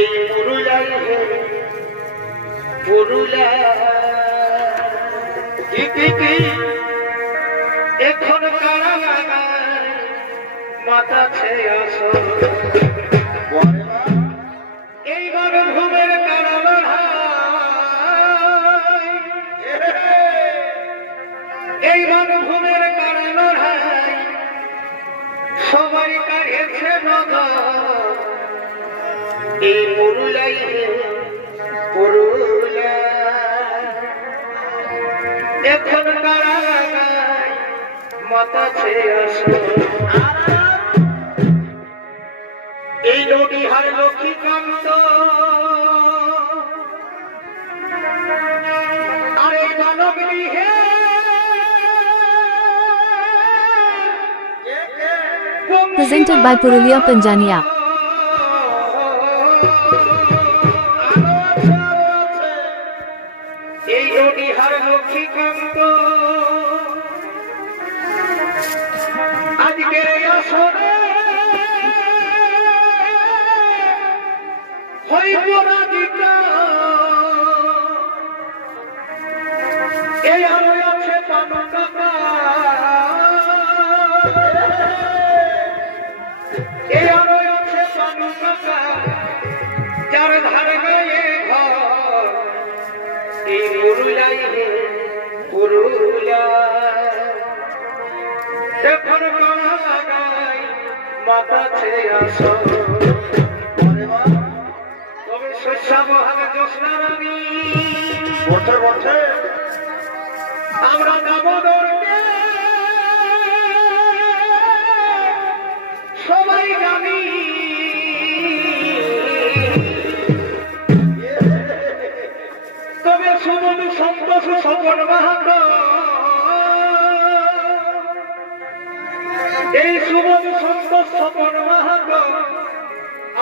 এই পুরুলাই হে পুরুলা এখন কারাগার মাথা ছেয়ে আসো। এইবার ঘুমের কারণ এইবার ঘুমের কারণ সবাই কাড়েছে নগর। পুরুলাই পুরুলা এখন কারাগায় ছেয়ে আসো। এই নদী হার লক্ষ্মীকান্ত। আর মানব হে Presented by Purulia Panjania. আজকের আসরে হইব রাজিত এই আলো আছে পানু কাকা। এই আলো আছে পানু কাকা। যার ধারে গায়ে ঘর, এই পুরুলা এখন কারাগাই মাথা ছেড়ে আসো। তবে শস্যা মহালে জ্যোৎস্না রানী। বছর বছর আমরা দামোদরকে মাহাত। এই সুমন সন্তোষ সপন মাহাত।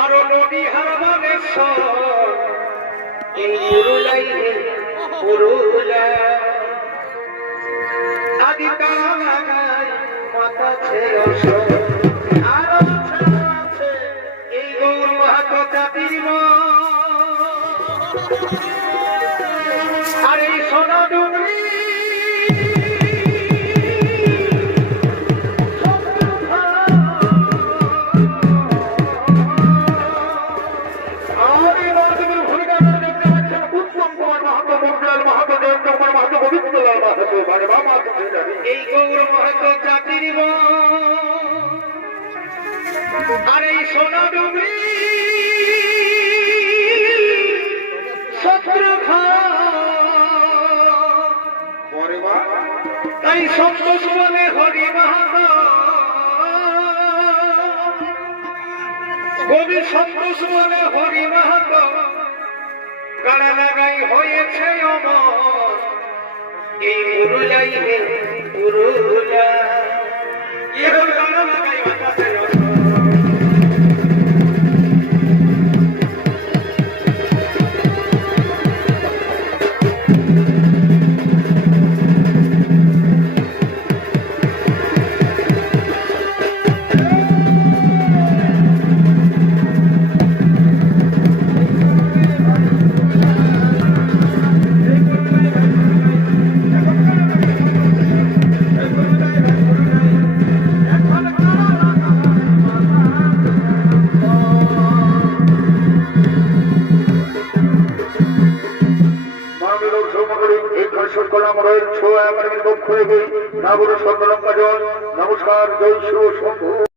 আরও নদী হারমানেশ্বর। এই পুরুলাই পুরুলা আদি কারাগায় মাথা ছেড়ে আসো। আরও আছে, এই গৌর মাহাতো জাতির। আর এই সোনা ডুবরি শত্রু তাই সন্তোষ বলে হরি মাহাতো কবি সন্তোষ বলে হরি মাহাতো কারা লাগাই হয়েছে অমর। এই পুরুলাই গুরু মন্ডলী এই ঘর্ষণ করা আমার পক্ষ থেকে। নাগরিক সম্মেলন নমস্কার জয় শিব শম্ভু।